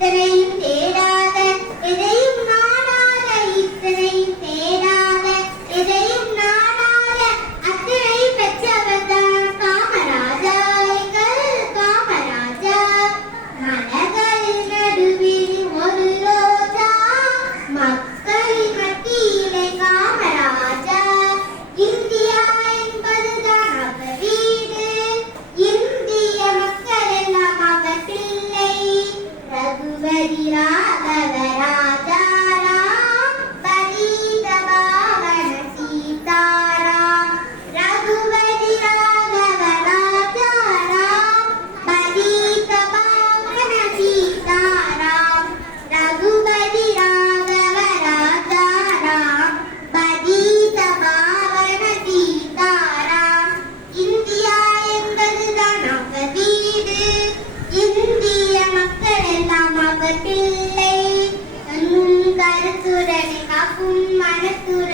Peraí. அறிவிராதவராஜா കരുത്തുരളി കാക്കും മനത്തുര